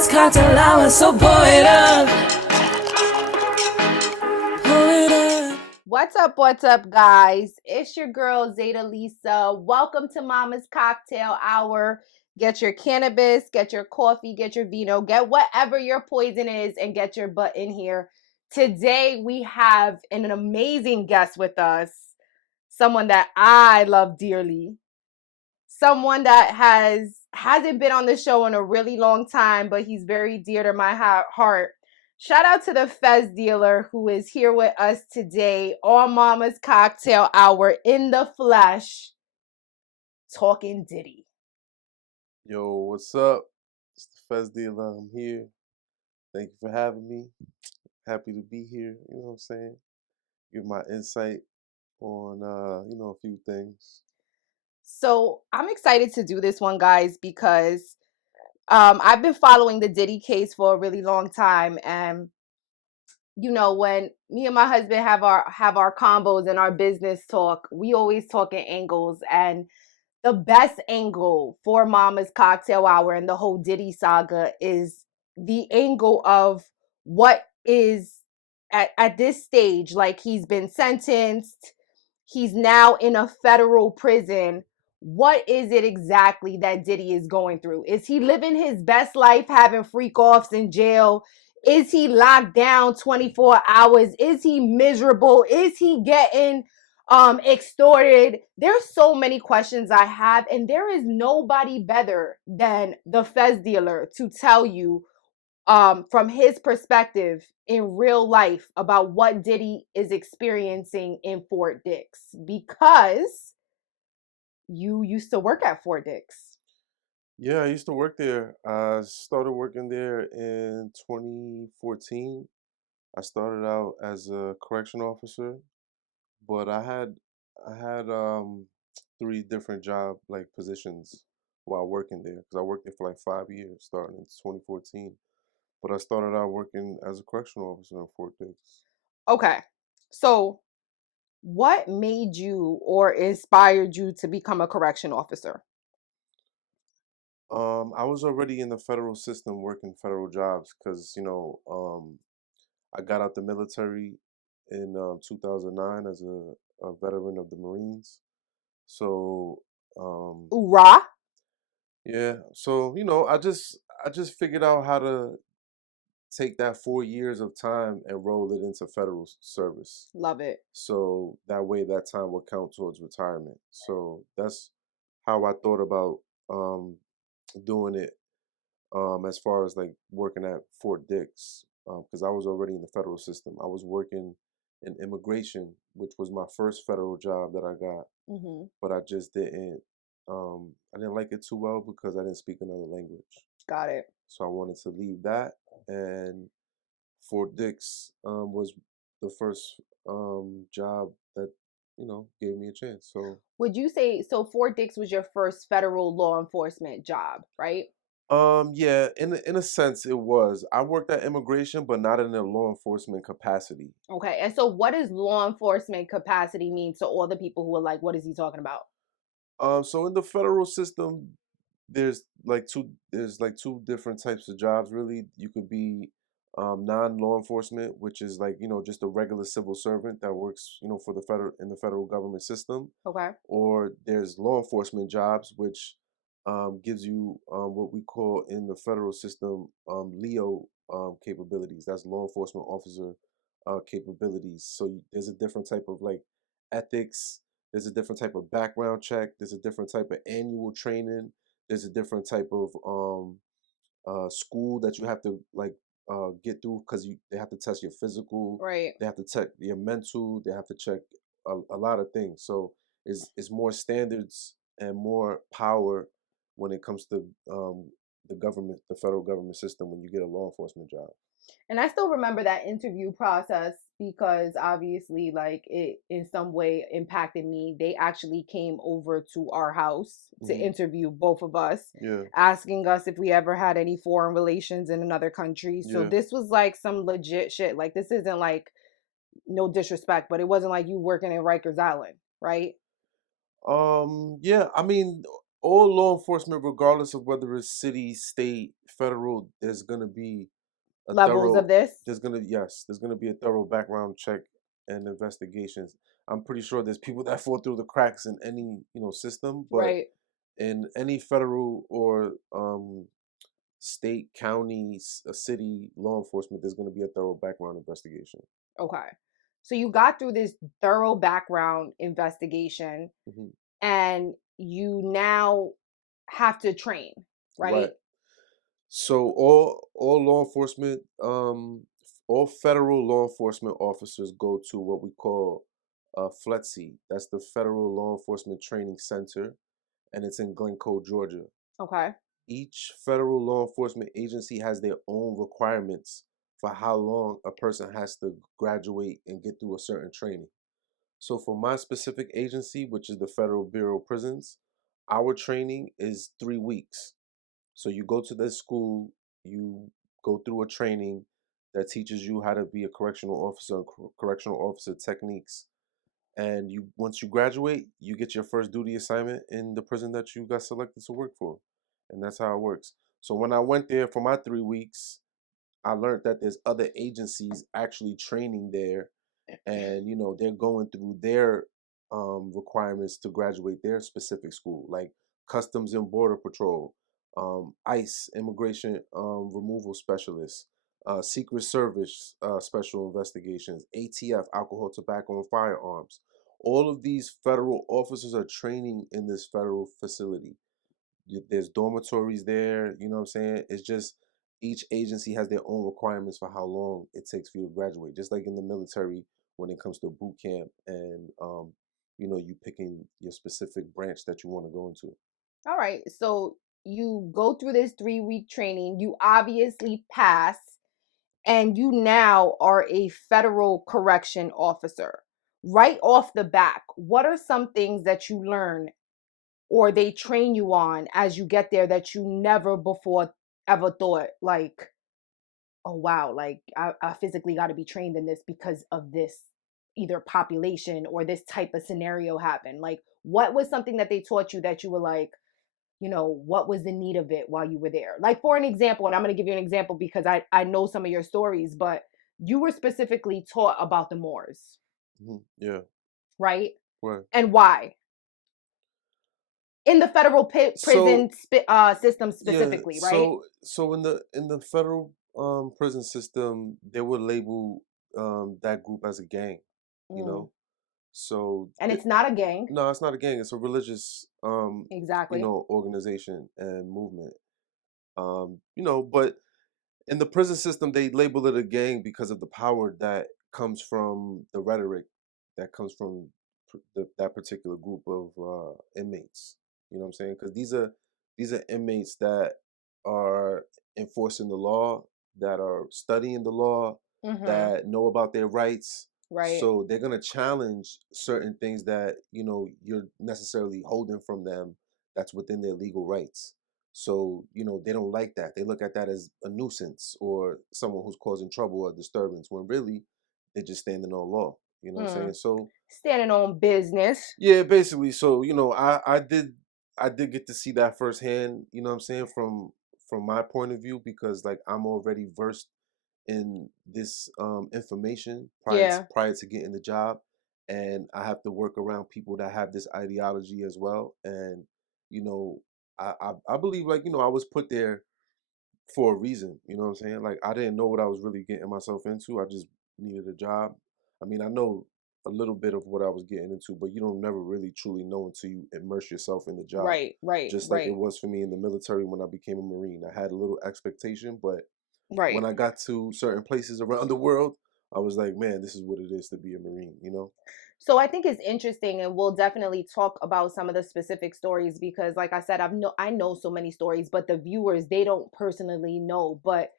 Mama's cocktail hour, so pour it up. What's up, guys? It's your girl, Zeta Lisa. Welcome to Mama's Cocktail Hour. Get your cannabis, get your coffee, get your vino, get whatever your poison is, and get your butt in here. Today, we have an amazing guest with us. Someone that I love dearly. Someone that hasn't been on the show in a really long time, but he's very dear to my heart. Shout out to the Fez dealer who is here with us today on Mama's Cocktail Hour in the flesh, talking Diddy. Yo, what's up? It's the Fez dealer. I'm here. Thank you for having me. Happy to be here. You know what I'm saying? Give my insight on, a few things. So I'm excited to do this one, guys, because I've been following the Diddy case for a really long time, and when me and my husband have our combos and our business talk, we always talk in angles, and the best angle for Mama's Cocktail Hour and the whole Diddy saga is the angle of what is at this stage, like he's been sentenced, he's now in a federal prison. What is it exactly that Diddy is going through? Is he living his best life having freak offs in jail? Is he locked down 24 hours? Is he miserable? Is he getting extorted? There's so many questions I have, and there is nobody better than the Fez dealer to tell you from his perspective in real life about what Diddy is experiencing in Fort Dix, because you used to work at Fort Dix. Yeah, I used to work there. I started working there in 2014. I started out as a correctional officer, but I had three different job positions while working there because I worked there for like 5 years, starting in 2014. But I started out working as a correctional officer in Fort Dix. Okay, so what made you or inspired you to become a correction officer? I was already in the federal system working federal jobs because, I got out the military in 2009 as a veteran of the Marines. So, Hoorah! yeah, so, I just figured out how to take that 4 years of time and roll it into federal service. Love it. So that way that time will count towards retirement. So that's how I thought about doing it as far as like working at Fort Dix, because I was already in the federal system. I was working in immigration, which was my first federal job that I got, but I just didn't. I didn't like it too well because I didn't speak another language. Got it. So I wanted to leave that, and Fort Dix was the first job that gave me a chance. So Would you say so? Fort Dix was your first federal law enforcement job, right? yeah, in a sense it was. I worked at immigration, but not in a law enforcement capacity. Okay. And so, what does law enforcement capacity mean to all the people who are like, what is he talking about? So in the federal system, there's like two different types of jobs really. You could be non-law enforcement, which is like, just a regular civil servant that works, for the federal government system. Okay. Or there's law enforcement jobs, which gives you what we call in the federal system LEO capabilities. That's law enforcement officer capabilities. So there's a different type of like ethics. There's a different type of background check. There's a different type of annual training. There's a different type of school that you have to get through because they have to test your physical. Right. They have to check your mental. They have to check a lot of things. So it's more standards and more power when it comes to the government, the federal government system when you get a law enforcement job. And I still remember that interview process because obviously, like, it in some way impacted me. They actually came over to our house to interview both of us, Yeah. asking us if we ever had any foreign relations in another country. So Yeah. this was like some legit shit. Like, this isn't like, no disrespect, but it wasn't like you working in Rikers Island, right? Yeah, I mean, all law enforcement, regardless of whether it's city, state, federal, there's gonna be a Levels of thorough. this? There's gonna be a thorough background check and investigations. I'm pretty sure there's people that fall through the cracks in any system, but Right. in any federal or state, county, a city law enforcement, there's gonna be a thorough background investigation. Okay. So you got through this thorough background investigation Hmm. and you now have to train, right? Right. So all law enforcement, all federal law enforcement officers go to what we call FLETC. That's the Federal Law Enforcement Training Center, and it's in Glencoe, Georgia. Okay. Each federal law enforcement agency has their own requirements for how long a person has to graduate and get through a certain training. So for my specific agency, which is the Federal Bureau of Prisons, our training is 3 weeks. So you go to this school, you go through a training that teaches you how to be a correctional officer and correctional officer techniques. And you once you graduate, you get your first duty assignment in the prison that you got selected to work for. And that's how it works. So when I went there for my 3 weeks, I learned that there's other agencies actually training there, and they're going through their requirements to graduate their specific school, like Customs and Border Patrol, ICE, Immigration Removal Specialists, Secret Service Special Investigations, ATF, Alcohol, Tobacco, and Firearms. All of these federal officers are training in this federal facility. There's dormitories there, you know what I'm saying? It's just each agency has their own requirements for how long it takes for you to graduate. Just like in the military when it comes to boot camp and you picking your specific branch that you want to go into. All right. So you go through this 3-week training, you obviously pass, and you now are a federal correction officer. Right off the back, what are some things that you learn or they train you on as you get there that you never before ever thought, like, oh wow, like I physically got to be trained in this because of this either population or this type of scenario happened? Like, what was something that they taught you that you were like, what was the need of it while you were there? Like, for an example, and I'm going to give you an example because I know some of your stories, but you were specifically taught about the Moors, Yeah, right? right. And why? In the federal So prison system yeah, specifically, right? so in the federal prison system, they would label that group as a gang, you Mm. know. So And it's not a gang. no, it's not a gang. It's a religious, Exactly. organization and movement. But in the prison system, they label it a gang because of the power that comes from the rhetoric that comes from that particular group of inmates. You know what I'm saying? Because these are inmates that are enforcing the law, that are studying the law, Mm-hmm. that know about their rights. Right. So they're gonna challenge certain things that you're necessarily holding from them. That's within their legal rights. So, they don't like that. They look at that as a nuisance or someone who's causing trouble or disturbance when really they're just standing on law. You know what I'm Hmm. saying? So, Standing on business. yeah, basically. So, I did get to see that firsthand, you know what I'm saying, from my point of view because like I'm already versed in this information prior to, Yeah. prior to getting the job, and I have to work around people that have this ideology as well. And you know, I believe like I was put there for a reason. You know what I'm saying? Like I didn't know what I was really getting myself into. I just needed a job. I mean, I know a little bit of what I was getting into, but you don't never really truly know until you immerse yourself in the job. Right. Right. Just like it Right. was for me in the military when I became a Marine. I had a little expectation, but Right. when I got to certain places around the world, I was like, man, this is what it is to be a Marine, you know? So I think it's interesting, and we'll definitely talk about some of the specific stories because, like I said, I know so many stories, but the viewers, they don't personally know. But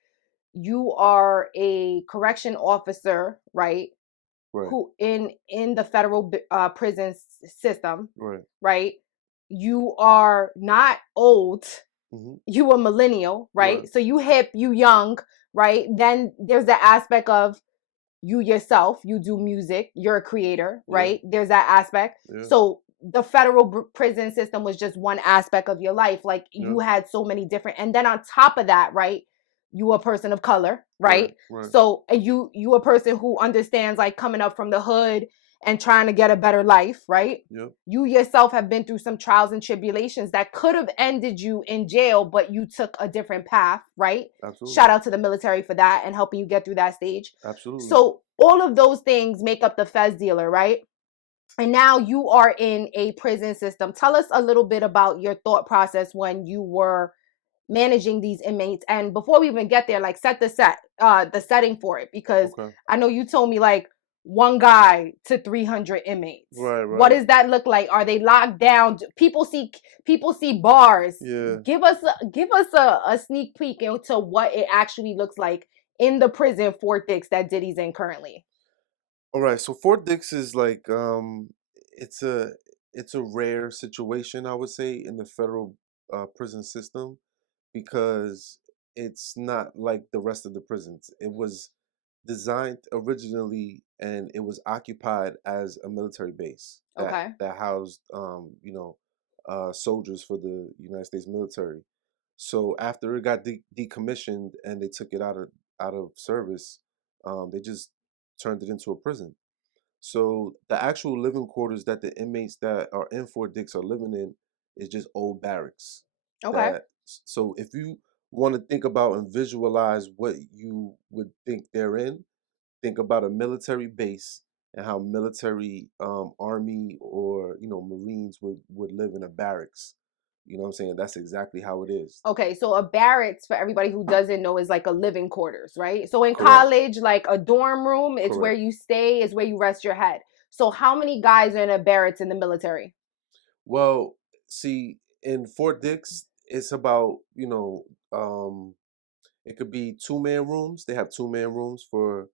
you are a correction officer, right? Right, Who in the federal prison system, right. right? You are not old. Hmm. You a millennial, Right. right? So you hip, you young, right? Then there's the aspect of you yourself, you do music, you're a creator, Yeah, right? There's that aspect. yeah. So the federal prison system was just one aspect of your life. Like you had so many different, and then on top of that, right, you a person of color, right? Right. So you a person who understands like coming up from the hood and trying to get a better life, right? Yep. You yourself have been through some trials and tribulations that could have ended you in jail, but you took a different path, right? Absolutely. Shout out to the military for that and helping you get through that stage. Absolutely. So all of those things make up the Fez dealer, right? And now you are in a prison system. Tell us a little bit about your thought process when you were managing these inmates. And before we even get there, like set the setting for it, because I know you told me like one guy to 300 inmates. Right. What does that look like? Are they locked down? People see bars. Yeah. Give us a sneak peek into what it actually looks like in the prison Fort Dix that Diddy's in currently. All right, so Fort Dix is like it's a rare situation, I would say, in the federal prison system, because it's not like the rest of the prisons. It was designed originally and it was occupied as a military base that housed soldiers for the United States military. So after it got decommissioned and they took it out of service, they just turned it into a prison. So the actual living quarters that the inmates that are in Fort Dix are living in is just old barracks. So if you want to think about and visualize what you would think they're in, think about a military base and how military army or Marines would live in a barracks. You know what I'm saying? That's exactly how it is. Okay, so a barracks, for everybody who doesn't know, is like a living quarters, right? So in Correct. college, like a dorm room, it's where Correct. you stay, is where you rest your head. So how many guys are in a barracks in the military? Well, see, in Fort Dix, it's about, it could be two-man rooms. They have two-man rooms for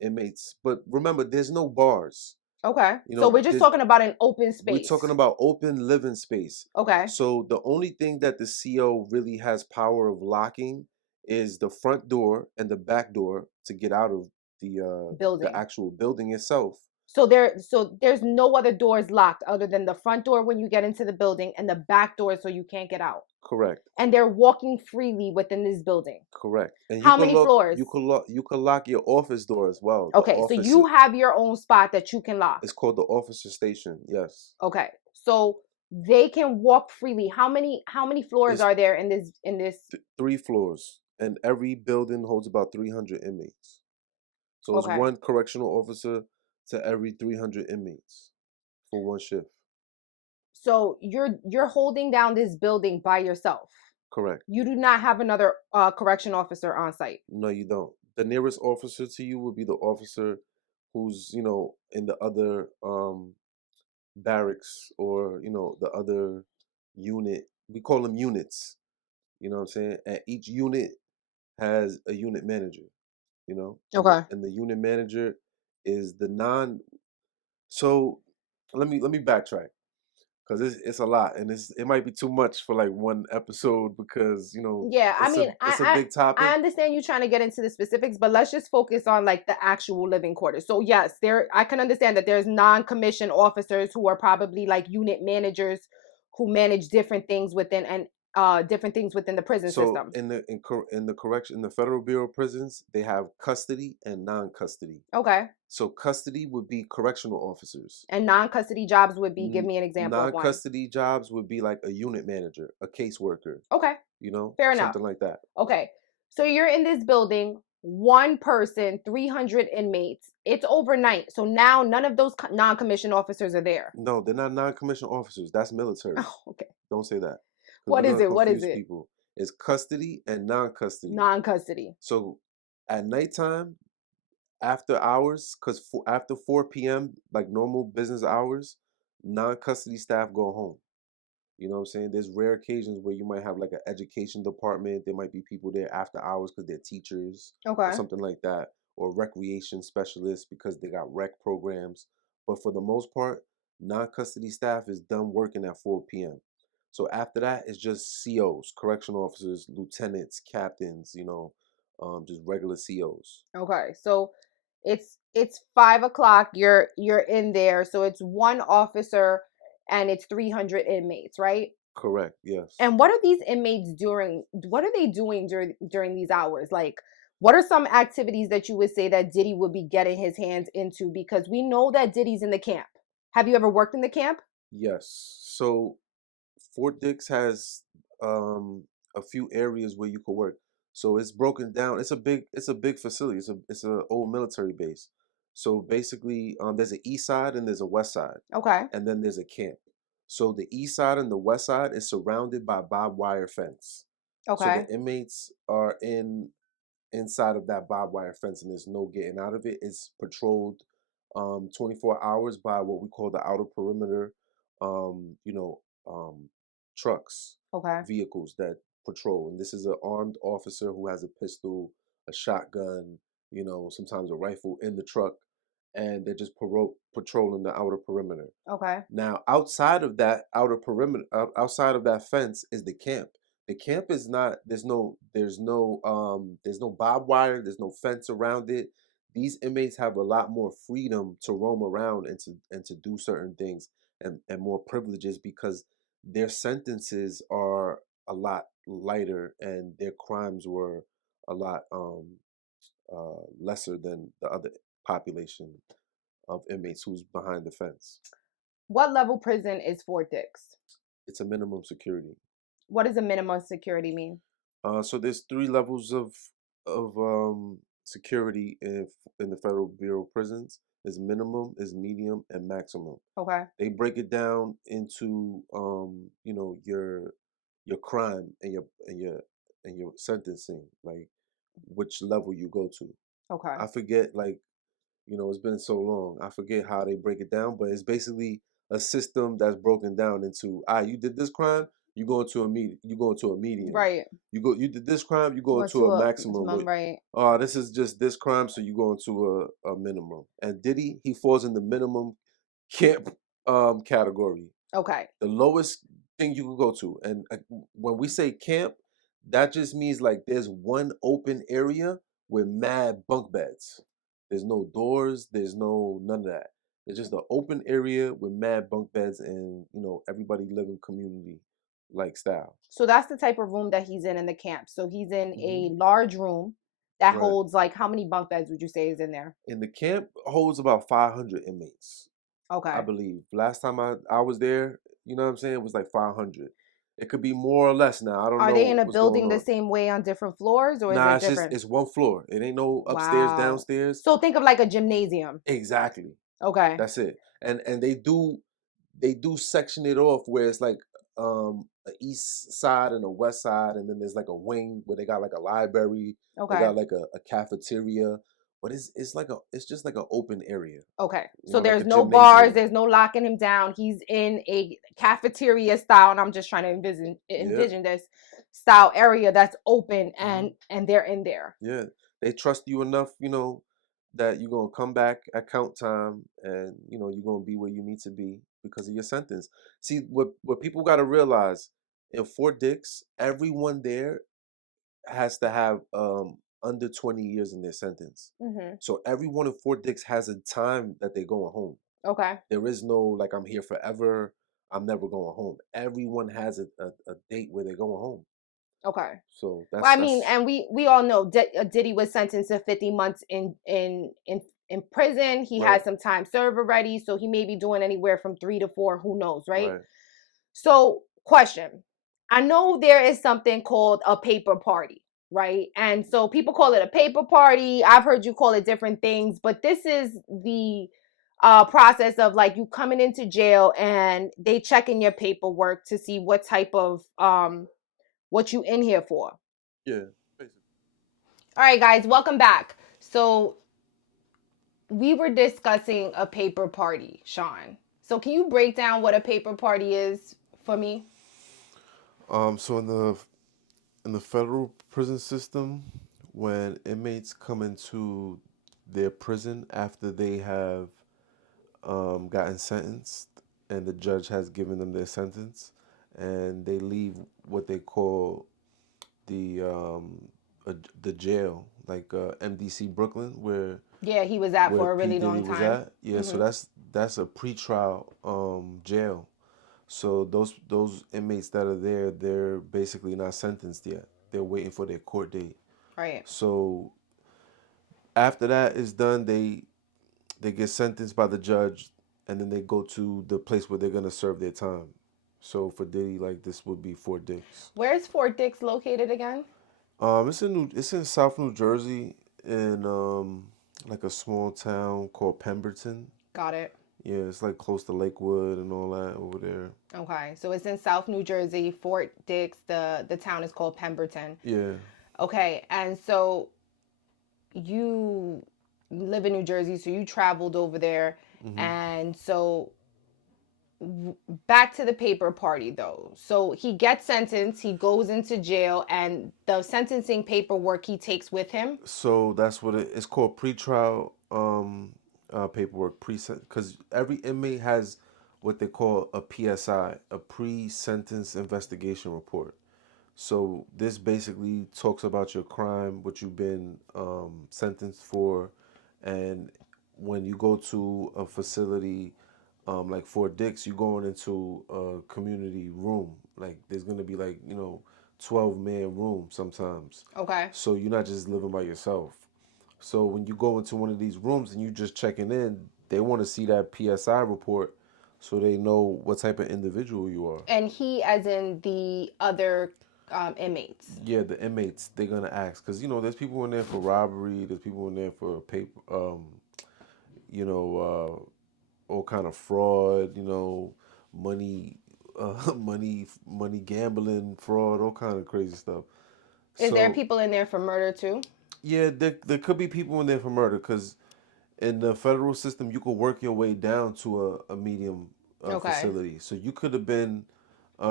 inmates. But remember, there's no bars. Okay. So we're just talking about an open space. We're talking about open living space. Okay. So the only thing that the CO really has power of locking is the front door and the back door to get out of the building, the actual building itself. So there's no other doors locked other than the front door when you get into the building and the back door so you can't get out. Correct. And they're walking freely within this building. Correct. And how many floors? You could lock your office door as well. Okay, so you have your own spot that you can lock. It's called the officer station. Yes. Okay, so they can walk freely. How many floors are there in this? 3 floors, and every building holds about 300 inmates. So it's one correctional officer to every 300 inmates for one shift. So you're holding down this building by yourself. Correct. You do not have another correction officer on site. No, you don't. The nearest officer to you would be the officer who's, in the other barracks or, the other unit. We call them units. You know what I'm saying? And each unit has a unit manager, And the unit manager is the so let me backtrack, because it's a lot, and it might be too much for like one episode, because it's a big topic. I understand you trying to get into the specifics, but let's just focus on like the actual living quarters. So yes, I can understand that there's non-commissioned officers who are probably like unit managers who manage different things within the prison system. In the Federal Bureau of Prisons, they have custody and non-custody. Okay. So custody would be correctional officers. And non-custody jobs would be, give me an example of one. Non-custody jobs would be like a unit manager, a caseworker. Okay. Fair enough. Something like that. Okay. So you're in this building, one person, 300 inmates. It's overnight. So now none of those non-commissioned officers are there. No, they're not non-commissioned officers. That's military. Oh, okay. Don't say that. What is it? What is it? People. It's custody and non-custody. Non-custody. So at nighttime, after hours, because after 4 p.m., like normal business hours, non-custody staff go home. You know what I'm saying? There's rare occasions where you might have like an education department. There might be people there after hours because they're teachers or something like that, or recreation specialists because they got rec programs. But for the most part, non-custody staff is done working at 4 p.m. So after that, it's just COs, correctional officers, lieutenants, captains, just regular COs. Okay, so it's 5 o'clock. You're in there, so it's one officer and it's 300 inmates, right? Correct. Yes. And what are these inmates doing? What are they doing during these hours? Like, what are some activities that you would say that Diddy would be getting his hands into? Because we know that Diddy's in the camp. Have you ever worked in the camp? Yes. So Fort Dix has a few areas where you could work. So it's broken down. It's a big facility. It's a old military base. So basically, there's an east side and there's a west side, Okay. and then there's a camp. So the east side and the west side is surrounded by barbed wire fence. So the Okay. inmates are inside of that barbed wire fence, and there's no getting out of it. It's patrolled 24 hours by what we call the outer perimeter, um, you know, um, trucks, Okay. vehicles that patrol. And this is an armed officer who has a pistol, a shotgun, sometimes a rifle in the truck, and they're just patrolling the outer perimeter. Okay. Now, outside of that outer perimeter, outside of that fence is the camp. The camp is not. There's no barbed wire. There's no fence around it. These inmates have a lot more freedom to roam around and to do certain things and more privileges because their sentences are a lot lighter and their crimes were a lot lesser than the other population of inmates who's behind the fence. What level prison is Fort Dix? It's a minimum security. What does a minimum security mean? So there's three levels of security in the Federal Bureau of Prisons. There's minimum, there's medium, and maximum. Okay. They break it down into your crime and your sentencing, like which level you go to. Okay. I forget, like, it's been so long. I forget how they break it down, but it's basically a system that's broken down into, you did this crime, you go into a medium. Right. You did this crime, you go Go into to a a maximum. maximum, right? This is just this crime, so you go into a minimum. And Diddy, he falls in the minimum camp category, Okay. the lowest thing you can go to. And when we say camp, that just means like there's one open area with mad bunk beds. There's no doors, there's none of that. It's just an open area with mad bunk beds and everybody living community like style. So that's the type of room that he's in the camp. So he's in Hmm. a large room that Right. holds, like, how many bunk beds would you say is in there? And the camp holds about 500 inmates, I Okay. believe. Last time I was there, you know what I'm saying, it was like 500. It could be more or less now. I don't Are they in know a what's going building the on. same way on different floors, or is Nah, it it's just different? it's one floor. It ain't no upstairs, Wow. downstairs. So think of like a gymnasium. Exactly. Okay. That's it. And they do section it off where it's like a east side and a west side, and then there's like a wing where they got like a library, they Okay. got like a cafeteria, but it's just like an open area, Okay. So like a there's no bars, gymnasium. there's no locking him down. He's in a cafeteria style, and I'm just trying to Yeah. envision this style area that's open, Hmm. and they're in there. Yeah. They trust you enough, that you're gonna come back at count time and you're gonna be where you need to be because of your sentence. See, what people gotta realize in Fort Dix, everyone there has to have under 20 years in their sentence. Mhm. So everyone in Fort Dix has a time that they're going home. Okay. There is no like I'm here forever, I'm never going home. Everyone has a date where they're going home. Okay. So Well, that's I mean, that's and we all know Diddy was sentenced to 50 months in prison. He right, has some time served already, so he may be doing anywhere from 3 to 4. Who knows, right? right. So, question: I know there is something called a paper party, right? And so people call it a paper party. I've heard you call it different things, but this is the process of, like, you coming into jail and they checking your paperwork to see what type of what you in here for. Yeah. Basically. All right, guys, welcome back. So we were discussing a paper party, Sean. So can you break down what a paper party is for me? So in the federal prison system, when inmates come into their prison after they have gotten sentenced and the judge has given them their sentence, and they leave what they call the the jail, like MDC Brooklyn, where Yeah, he was at where for a P really Diddy long was time. at. Yeah, so Hmm. that's a pretrial jail. So those inmates that are there, they're basically not sentenced yet. They're waiting for their court date. Right. So after that is done, they get sentenced by the judge, and then they go to the place where they're gonna serve their time. So for Diddy, like this would be Fort Dix. Where's Fort Dix located again? It's in South New Jersey, in like a small town called Pemberton. Got it. Yeah, it's like close to Lakewood and all that over there. Okay, so it's in South New Jersey, Fort Dix. The town is called Pemberton. Yeah. Okay, and so you live in New Jersey, so you traveled over there, Hmm. and so back to the paper party though. So he gets sentenced, he goes into jail, and the sentencing paperwork he takes with him. So that's what it's called, pretrial paperwork, because every inmate has what they call a PSI, a pre-sentence investigation report. So this basically talks about your crime, what you've been sentenced for, and when you go to a facility like Fort Dix, you're going into a community room. Like there's gonna be like 12-man room sometimes. Okay. So you're not just living by yourself. So when you go into one of these rooms and you just checking in, they want to see that PSI report so they know what type of individual you are. And he, as in the other inmates. Yeah, the inmates, they're gonna ask because there's people in there for robbery, there's people in there for paper, you know, all kind of fraud, money, money gambling, fraud, all kind of crazy stuff. Is there So people in there for murder too? yeah, there could be people in there for murder because in the federal system, you could work your way down to a medium Okay. facility. So you could have been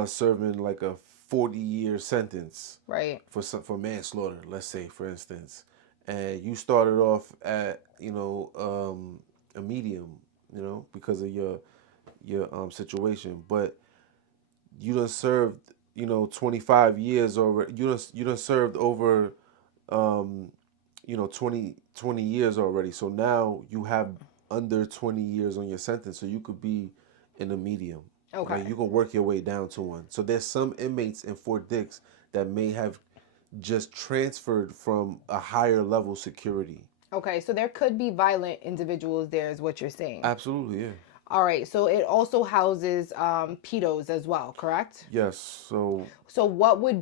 serving like a 40-year sentence Right. for manslaughter, let's say, for instance, and you started off at a medium, because of your situation, but you done served 25 years already. You done served over um, 20 years already. So now you have under 20 years on your sentence. So you could be in a medium. Like Okay. you can work your way down to one. So there's some inmates in Fort Dix that may have just transferred from a higher level security. Okay. So there could be violent individuals there, is what you're saying. Absolutely, yeah. All right. So it also houses pedos as well, correct? Yes. So So what would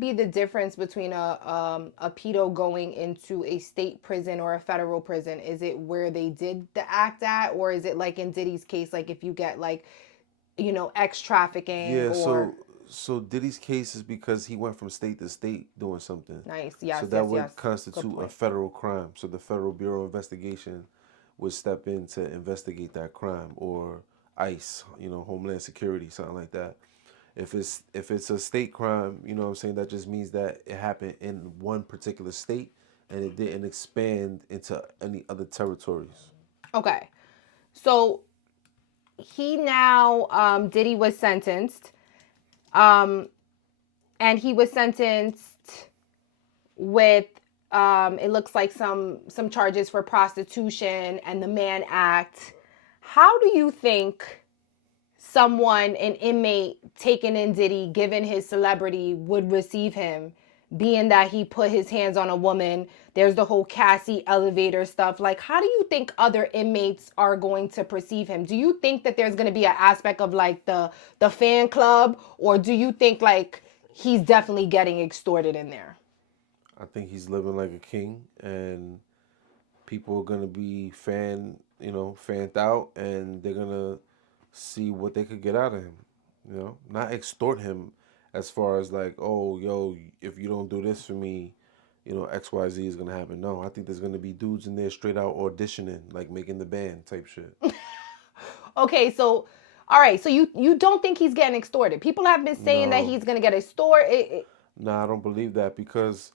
be the difference between a pedo going into a state prison or a federal prison? Is it where they did the act at, or is it like in Diddy's case, like if you get like ex trafficking yeah, or so Diddy's case is because he went from state to state doing something. nice, So yes, that yes, would yes, good constitute a point. federal crime. So the Federal Bureau of Investigation would step in to investigate that crime, or ICE, Homeland Security, something like that. If it's a state crime, what I'm saying, that just means that it happened in one particular state and it didn't expand into any other territories. Okay, so he now Diddy was sentenced, um, and he was sentenced with it looks like some charges for prostitution and the Mann Act. How do you think an inmate taken in Diddy, given his celebrity, would receive him, being that he put his hands on a woman? There's the whole Cassie elevator stuff. Like, how do you think other inmates are going to perceive him? Do you think that there's going to be an aspect of like the fan club, or do you think like he's definitely getting extorted in there? I think he's living like a king, and people are gonna be fanned out, and they're gonna see what they could get out of him. Not extort him as far as like, oh, yo, if you don't do this for me, XYZ is gonna happen. No, I think there's gonna be dudes in there straight out auditioning, like making the band type shit. Okay, so all right, so you don't think he's getting extorted? People have been saying that No, he's gonna get extorted. nah, I don't believe that because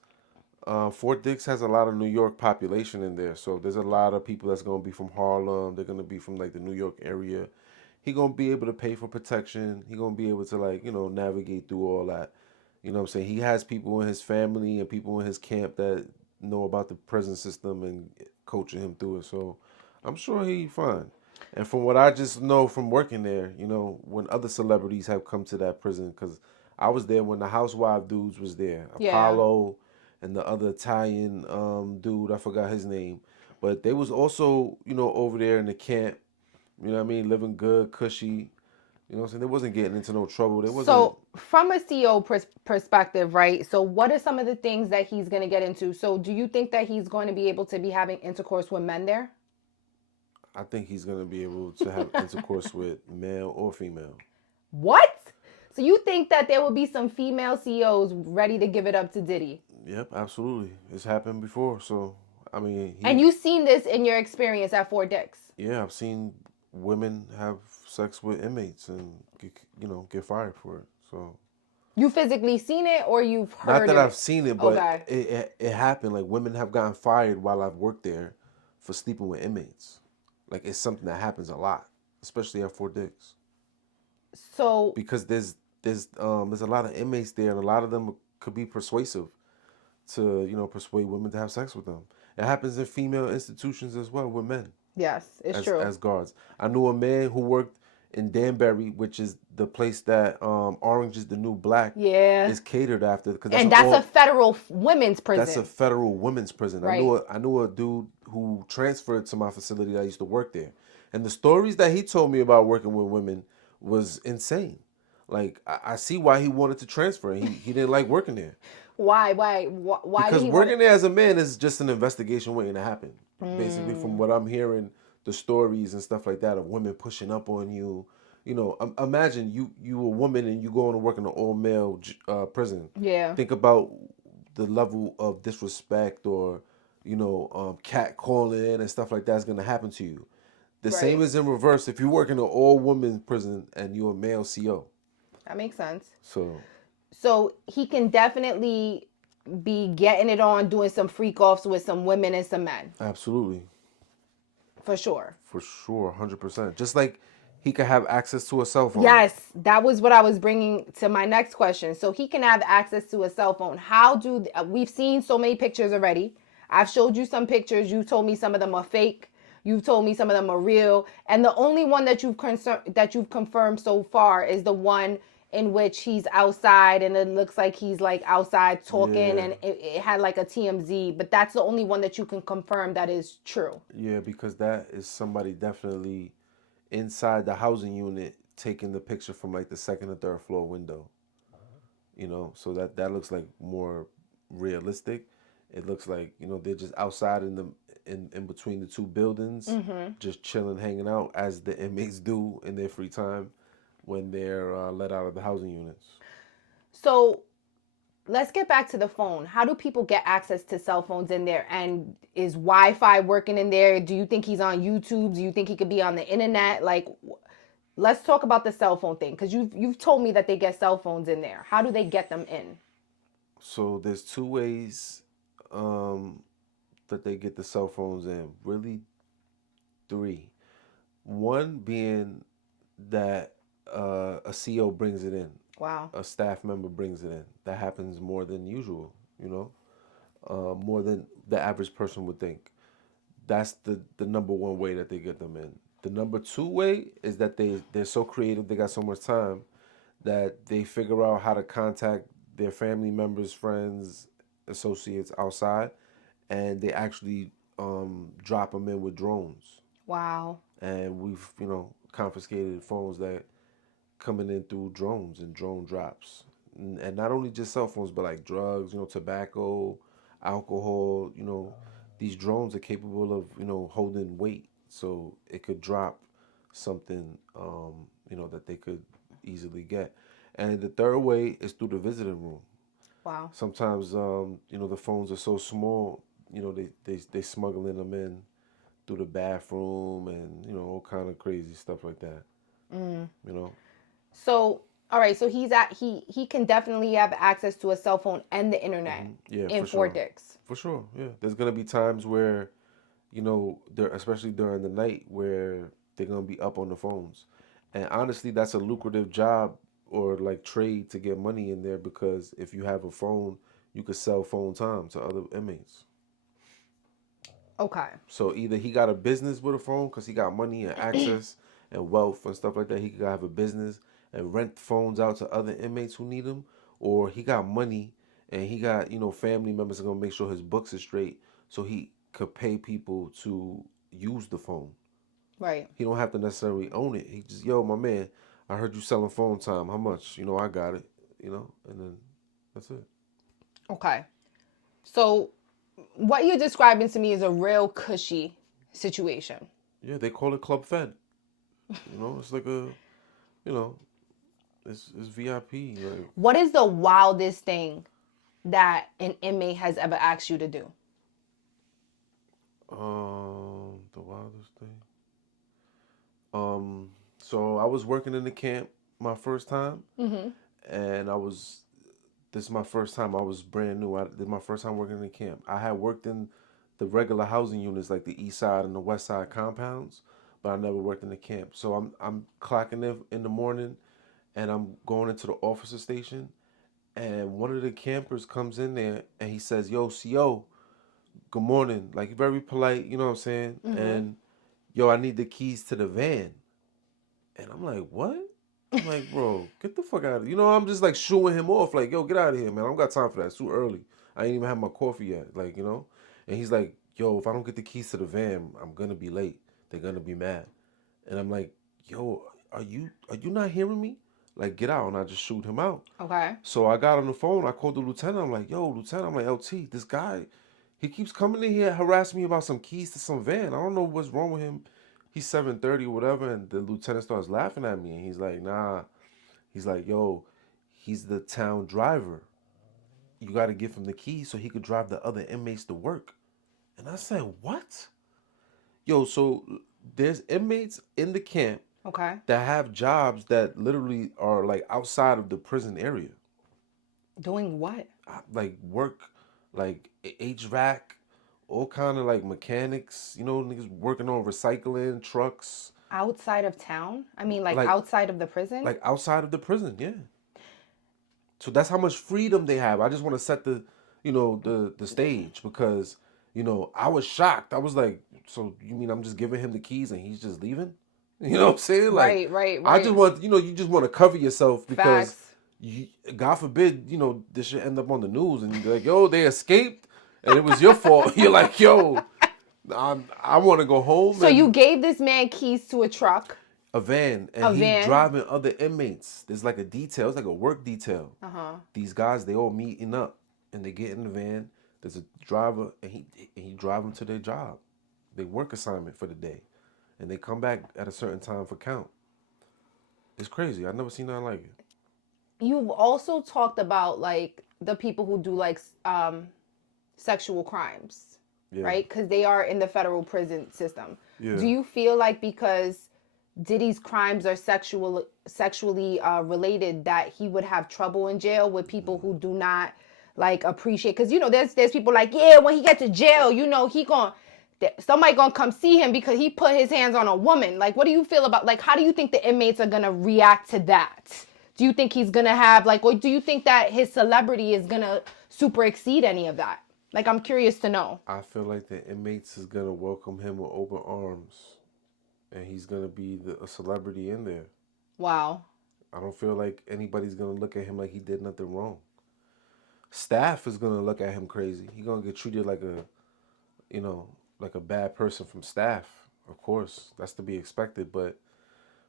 Fort Dix has a lot of New York population in there, so there's a lot of people that's gonna be from Harlem. They're gonna be from like the New York area. He gonna be able to pay for protection. He gonna be able to like navigate through all that. You know what I'm saying? He has people in his family and people in his camp that know about the prison system and coaching him through it. So I'm sure he fine. And from what I just know from working there, you know, when other celebrities have come to that prison, because I was there when the housewife dudes was there, Yeah. Apollo, and the other Italian dude, I forgot his name, but they was also, you know, over there in the camp. You know what I mean, living good, cushy. You know what I'm saying? They wasn't getting into no trouble. They wasn't. So, from a CEO perspective, right? So, what are some of the things that he's going to get into? So, do you think that he's going to be able to be having intercourse with men there? I think he's gonna be able to have intercourse with male or female. What? So, you think that there will be some female CEOs ready to give it up to Diddy? Yep, absolutely. It's happened before. So I mean, And he. you've seen this in your experience at Fort Dix? Yeah, I've seen women have sex with inmates and get fired for it. So You physically seen it or you've not heard that I've it? seen it, but Okay. it happened. Like women have gotten fired while I've worked there for sleeping with inmates. Like it's something that happens a lot, especially at Fort Dix, So, because there's a lot of inmates there, and a lot of them could be persuasive to persuade women to have sex with them. It happens in female institutions as well with men. yes, it's as true. as guards. I knew a man who worked in Danbury, which is the place that Orange is the New Black Yeah. is catered after, because And that's a federal women's that's a prison, federal women's prison. right? I knew a dude who transferred to my facility that I used to work there, and the stories that he told me about working with women was insane. Like I see why he wanted to transfer. He didn't like working there. Why? Why did Because he want working it? there as a man is just an investigation waiting to happen. Basically, from Mm, what I'm hearing, the stories and stuff like that of women pushing up on you. Imagine you a woman and you going to work in an all male prison. yeah, Think about the level of disrespect or cat calling and stuff like that's gonna happen to you. The same right. is in reverse if you work in an all woman prison and you're a male CO. That makes sense. So So he can definitely be getting it on, doing some freak offs with some women and some men, absolutely. for sure. For sure, 100%. Just like he could have access to a cell phone. Yes, that was what I was bringing to my next question. So he can have access to a cell phone. How do we've seen so many pictures already? I've showed you some pictures. You told me some of them are fake. You've told me some of them are real. And the only one that you've confirmed so far is the one in which he's outside and it looks like he's like outside talking Yeah, and it had like a TMZ. But that's the only one that you can confirm that is true. yeah, because that is somebody definitely inside the housing unit taking the picture from like the second or third floor window. So that looks like more realistic. It looks like they're just outside in between the two buildings, Mm-hmm. just chilling, hanging out as the inmates do in their free time when they're let out of the housing units. So let's get back to the phone. How do people get access to cell phones in there? And is Wi-Fi working in there? Do you think he's on YouTube? Do you think he could be on the internet? Like, let's talk about the cell phone thing because you've told me that they get cell phones in there. How do they get them in? So there's two ways um, that they get the cell phones in. Really, three. One being that a CO brings it in, Wow. a staff member brings it in. That happens more than usual, more than the average person would think. That's the number one way that they get them in. The number two way is that they're so creative, they got so much time that they figure out how to contact their family members, friends, associates outside, and they actually drop them in with drones. Wow. And we've confiscated phones that coming in through drones and drone drops, and not only just cell phones, but like drugs, tobacco, alcohol. These drones are capable of holding weight, so it could drop something that they could easily get. And the third way is through the visiting room. Wow. Sometimes the phones are so small, they smuggling them in through the bathroom and all kind of crazy stuff like that. Mm. You know. So, all right. So he can definitely have access to a cell phone and the internet Yeah, in for Fort sure. Dix. For sure. Yeah. There's gonna be times where, there especially during the night where they're gonna be up on the phones. And honestly, that's a lucrative job or like trade to get money in there because if you have a phone, you could sell phone time to other inmates. Okay. So either he got a business with a phone because he got money and access and wealth and stuff like that. He could have a business and rent phones out to other inmates who need them, or he got money and he got family members are gonna make sure his books are straight, so he could pay people to use the phone. Right. He don't have to necessarily own it. He just, yo, my man, I heard you selling phone time. How much? I got it. And then that's it. Okay. So what you're describing to me is a real cushy situation. Yeah, they call it Club Fed. It's like a, you know, it's VIP. Like, What is the wildest thing that an inmate has ever asked you to do? the wildest thing. So I was working in the camp my first time, and this is my first time. I was brand new. This is my first time working in the camp. I had worked in the regular housing units like the east side and the west side compounds, but I never worked in the camp. So I'm clocking in the morning, and I'm going into the officer station, and one of the campers comes in there and he says, "Yo, CO, good morning." Like very polite, you know what I'm saying? And yo, I need the keys to the van. And I'm like, what? I'm like, bro, get the fuck out of here. I'm just like shooing him off. Like, yo, get out of here, man. I don't got time for that. It's too early. I ain't even had my coffee yet. Like. And he's like, yo, if I don't get the keys to the van, I'm gonna be late. They're gonna be mad. And I'm like, yo, are you not hearing me? Like, get out. And I just shoot him out. Okay. So I got on the phone. I called the lieutenant. I'm like, yo, lieutenant. I'm like, LT, this guy, he keeps coming in here harassing me about some keys to some van. I don't know what's wrong with him. He's 7:30 or whatever. And the lieutenant starts laughing at me. And he's like, nah. He's like, yo, he's the town driver. You got to give him the keys so he could drive the other inmates to work. And I said, what? Yo, so there's inmates in the camp Okay. that have jobs that literally are like outside of the prison area. Doing what? Like work, like HVAC, all kind of like mechanics, niggas working on recycling trucks. Outside of town? I mean, like Like outside of the prison? like outside of the prison, yeah. So that's how much freedom they have. I just want to set the stage because, I was shocked. I was like, so you mean I'm just giving him the keys and he's just leaving? You know what I'm saying? Like, Right. I just want, you just want to cover yourself because Facts. God forbid, this should end up on the news and you're like, yo, they escaped and it was your fault. You're like, yo, I want to go home. So you gave this man keys to a truck. A van, and he driving other inmates. There's like a detail. It's like a work detail. These guys, they all meeting up, and they get in the van. There's a driver, and he drive them to their job, their work assignment for the day, and they come back at a certain time for count. It's crazy. I've never seen nothing like it. You've also talked about like the people who do like sexual crimes, right? Because they are in the federal prison system. Yeah. Do you feel like because Diddy's crimes are sexually related that he would have trouble in jail with people who do not like appreciate? Because there's people like, yeah, when he gets to jail, somebody gonna come see him because he put his hands on a woman. Like, what do you feel about, like, how do you think the inmates are gonna react to that? Do you think he's gonna have like, or do you think that his celebrity is gonna super exceed any of that? Like, I'm curious to know. I feel like the inmates is gonna welcome him with open arms. And he's going to be a celebrity in there. Wow. I don't feel like anybody's going to look at him like he did nothing wrong. Staff is going to look at him crazy. He's going to get treated like like a bad person from staff. Of course, that's to be expected. But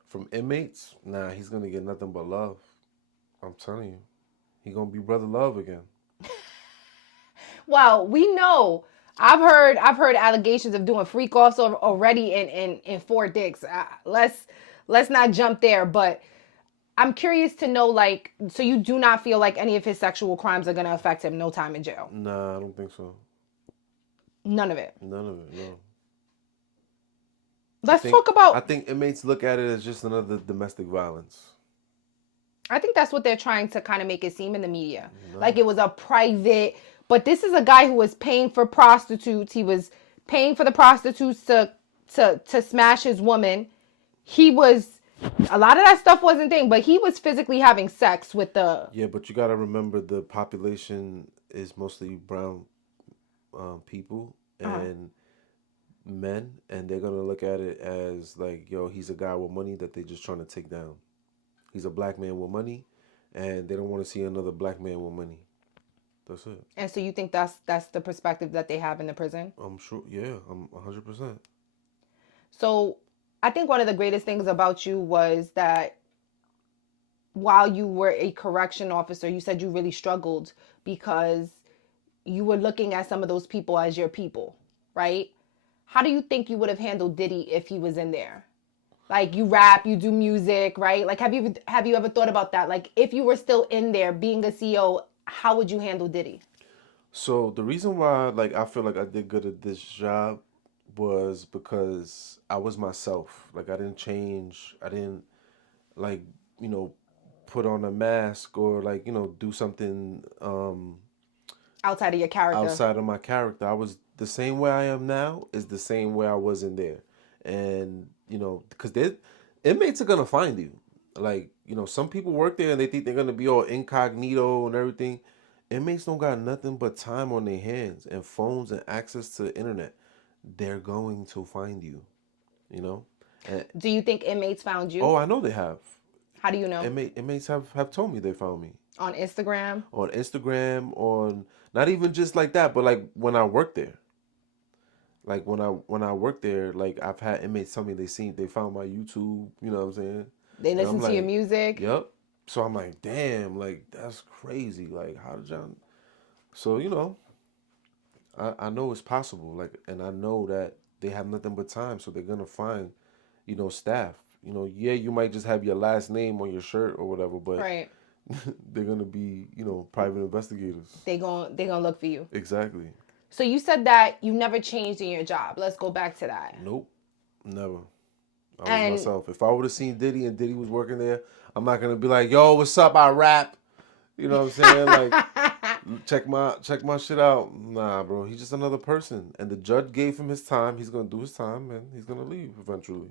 from inmates, nah, he's going to get nothing but love. I'm telling you. He's going to be Brother Love again. Well, we know. I've heard allegations of doing freak offs already in Fort Dix. Let's not jump there, but I'm curious to know, like, so you do not feel like any of his sexual crimes are gonna affect him? No time in jail. Nah, I don't think so. None of it. None of it. No. Let's talk about. I think inmates look at it as just another domestic violence. I think that's what they're trying to kind of make it seem in the media, like it was a private. But this is a guy who was paying for prostitutes. He was paying for the prostitutes to smash his woman. A lot of that stuff wasn't thing, but he was physically having sex with the. Yeah, but you got to remember the population is mostly brown people, and men, and they're gonna look at it as like, yo, he's a guy with money that they're just trying to take down. He's a black man with money, and they don't want to see another black man with money. That's it. And so you think that's the perspective that they have in the prison? I'm sure. Yeah, I'm 100%. So I think one of the greatest things about you was that while you were a correction officer, you said you really struggled because you were looking at some of those people as your people, right? How do you think you would have handled Diddy if he was in there? Like, you rap, you do music, right? Like, have you ever thought about that? Like, if you were still in there being a CEO, how would you handle Diddy? So the reason why, like, I feel like I did good at this job was because I was myself. Like, I didn't change. I didn't, like, you know, put on a mask or, like, do something Outside of your character. outside of my character. I was the same way I am now is the same way I was in there. And, because inmates are gonna find you. Like, some people work there and they think they're gonna be all incognito and everything. Inmates don't got nothing but time on their hands and phones and access to the internet. They're going to find you, you know? And, Do you think inmates found you? oh, I know they have. How do you know? Inmates have told me they found me. On Instagram? On Instagram, on not even just like that, but like when I worked there. Like when I worked there, like I've had inmates tell me they found my YouTube, you know what I'm saying? They And listen I'm to your like, music? yep. So I'm like, damn, like that's crazy. Like how did y'all? So I know it's possible. Like, and I know that they have nothing but time, so they're gonna find, staff. Yeah, you might just have your last name on your shirt or whatever, but Right. they're gonna be, private investigators. They gonna look for you. Exactly. So you said that you never changed in your job. Let's go back to that. Nope. Never. I was And myself. If I would have seen Diddy and Diddy was working there, I'm not gonna be like, "Yo, what's up? I rap." You know what I'm saying? Like, check my shit out. Nah, bro. He's just another person, and the judge gave him his time. He's gonna do his time, and he's gonna leave eventually.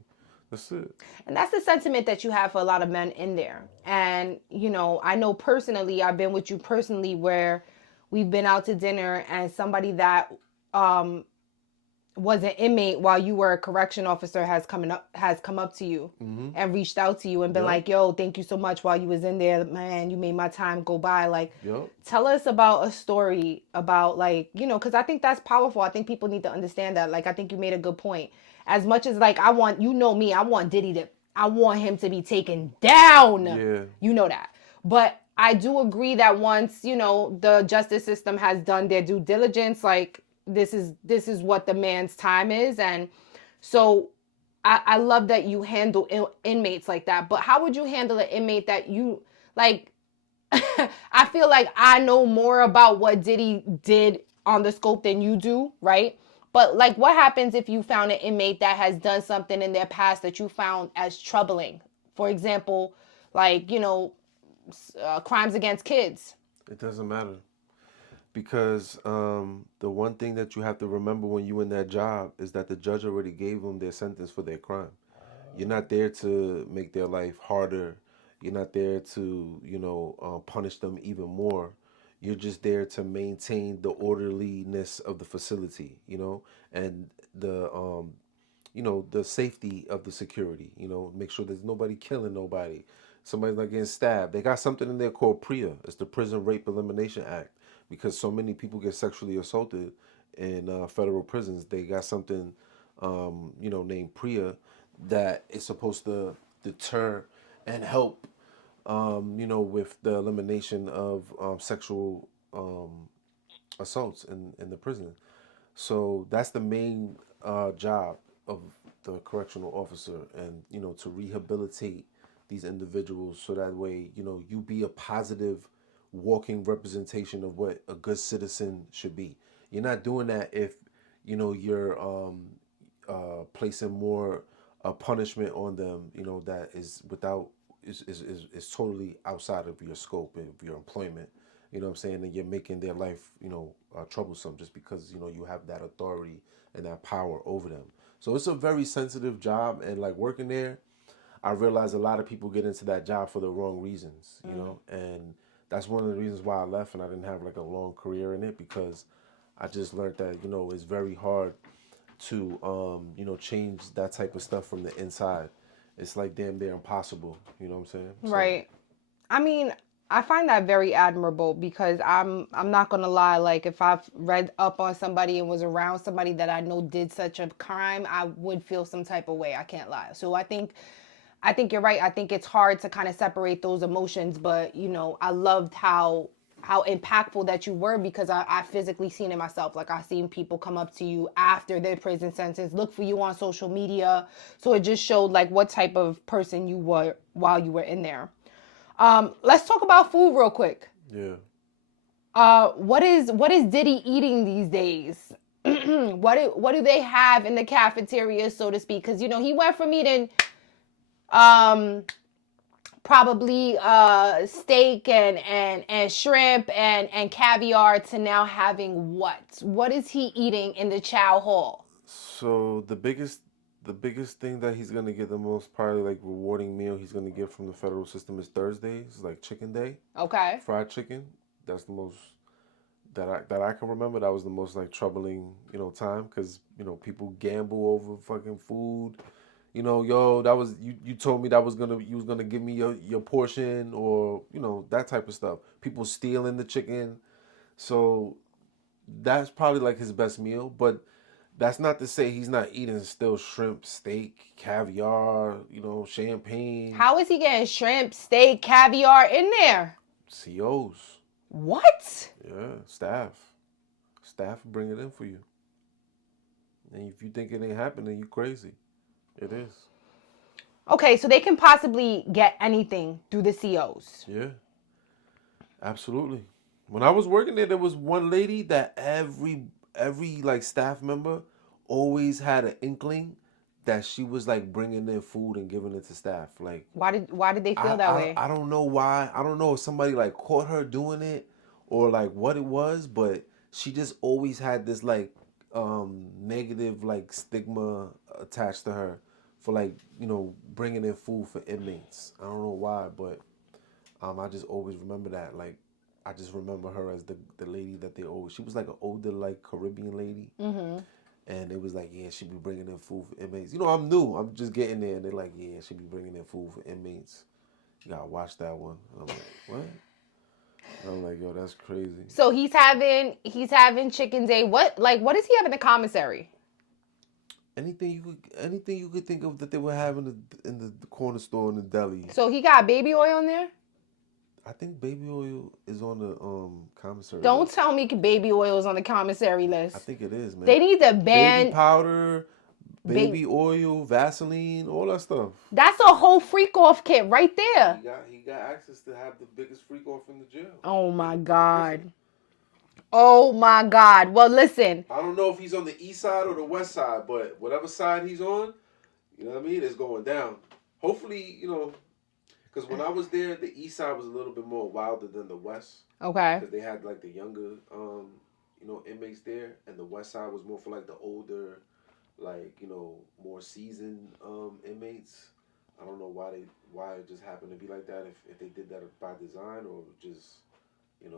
That's it. and that's the sentiment that you have for a lot of men in there. And I know personally, I've been with you personally where we've been out to dinner and somebody that was an inmate while you were a correction officer has come up to you and reached out to you and been Yep. like, yo, thank you so much while you was in there, man, you made my time go by. Like, Yep. tell us about a story about, like, because I think that's powerful. I think people need to understand that. Like, I think you made a good point. As much as, like, me, I want I want him to be taken down. Yeah. You know that. But I do agree that once, the justice system has done their due diligence, like, this is what the man's time is. And so I love that you handle inmates like that. But how would you handle an inmate that you, like, I feel like I know more about what Diddy did on the scope than you do, right? But, like, what happens if you found an inmate that has done something in their past that you found as troubling? For example, like, crimes against kids. It doesn't matter because the one thing that you have to remember when you in that job is that the judge already gave them their sentence for their crime. You're not there to make their life harder. You're not there to, punish them even more. You're just there to maintain the orderliness of the facility, and the safety of the security, make sure there's nobody killing nobody. Somebody's not getting stabbed. They got something in there called PREA. It's the Prison Rape Elimination Act. Because so many people get sexually assaulted in federal prisons, they got something, named PREA that is supposed to deter and help, with the elimination of sexual assaults in the prison. So that's the main job of the correctional officer, and to rehabilitate these individuals so that way you be a positive walking representation of what a good citizen should be. You're not doing that if you're placing more punishment on them, that is without is totally outside of your scope of your employment. You know what I'm saying? And you're making their life, troublesome just because, you have that authority and that power over them. So it's a very sensitive job. And like working there, I realize a lot of people get into that job for the wrong reasons, and that's one of the reasons why I left and I didn't have like a long career in it because I just learned that, it's very hard to change that type of stuff from the inside. It's like damn near impossible. You know what I'm saying? Right. I mean, I find that very admirable because I'm not gonna lie. Like, if I've read up on somebody and was around somebody that I know did such a crime, I would feel some type of way. I can't lie. So I think you're right. I think it's hard to kind of separate those emotions, but I loved how impactful that you were because I physically seen it myself. Like, I seen people come up to you after their prison sentence, look for you on social media. So it just showed like what type of person you were while you were in there. Let's talk about food real quick. Yeah. What is Diddy eating these days? What do they have in the cafeteria, so to speak? Because he went from eating probably steak and shrimp and caviar to now having what is he eating in the chow hall? So the biggest thing that he's gonna get, the most probably like rewarding meal he's gonna get from the federal system is Thursdays, like chicken day. Okay. Fried chicken. That's the most that I can remember. That was the most like troubling, time because people gamble over fucking food. That was you told me you was gonna give me your portion, or that type of stuff. People stealing the chicken. So that's probably like his best meal, but that's not to say he's not eating still shrimp, steak, caviar, champagne. How is he getting shrimp, steak, caviar in there? COs. What? Yeah, staff bring it in for you. And if you think it ain't happening, you crazy. It is. Okay, so they can possibly get anything through the COs. Yeah, absolutely. When I was working there was one lady that every like staff member always had an inkling that she was like bringing in food and giving it to staff. Like, Why did they feel that way? I don't know why. I don't know if somebody like caught her doing it or like what it was, but she just always had this like negative like stigma attached to her for like bringing in food for inmates. I don't know why, but I just always remember that. Like, I just remember her as the lady that they always. She was like an older like Caribbean lady. Mm-hmm. And it was like, yeah, she be bringing in food for inmates. I'm new. I'm just getting there. And they're like, yeah, she be bringing in food for inmates. You gotta watch that one. And I'm like, what? And I'm like, yo, that's crazy. So he's having chicken day. What does he have in the commissary? Anything you could think of that they would have in the corner store in the deli. So he got baby oil in there? I think baby oil is on the commissary. Don't tell me baby oil is on the commissary list. I think it is, man. They need to ban baby powder, baby oil, Vaseline, all that stuff. That's a whole freak off kit right there. He got access to have the biggest freak off in the jail. Oh my God. Oh my God. Well, listen. I don't know if he's on the east side or the west side, but whatever side he's on, you know what I mean, it's going down. Hopefully, because when I was there, the east side was a little bit more wilder than the west. Okay. Because they had like the younger, inmates there, and the west side was more for like the older, like more seasoned inmates. I don't know why it just happened to be like that. If they did that by design or just, it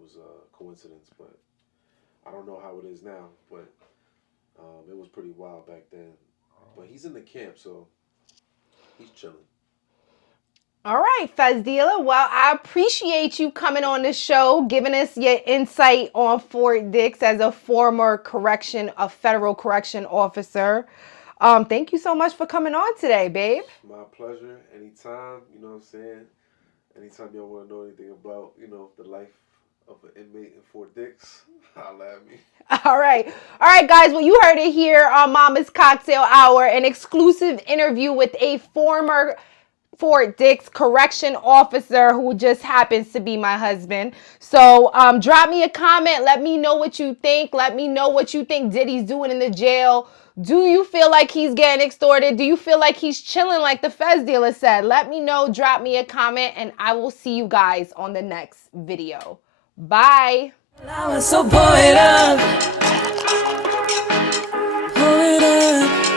was a coincidence. But I don't know how it is now. But it was pretty wild back then. But he's in the camp, so he's chilling. All right, Fez Dealer. Well, I appreciate you coming on the show, giving us your insight on Fort Dix as a former federal correction officer. Thank you so much for coming on today, babe. My pleasure. Anytime, you know what I'm saying? Anytime y'all want to know anything about, the life of an inmate in Fort Dix, holla at me. All right, guys. Well, you heard it here on Mama's Cocktail Hour, an exclusive interview with a former Fort Dix correction officer who just happens to be my husband. So drop me a comment. Let me know what you think. Let me know what you think Diddy's doing in the jail. Do you feel like he's getting extorted? Do you feel like he's chilling like the Fez Dealer said? Let me know. Drop me a comment, and I will see you guys on the next video. Bye. I was so bored up. Hold it up.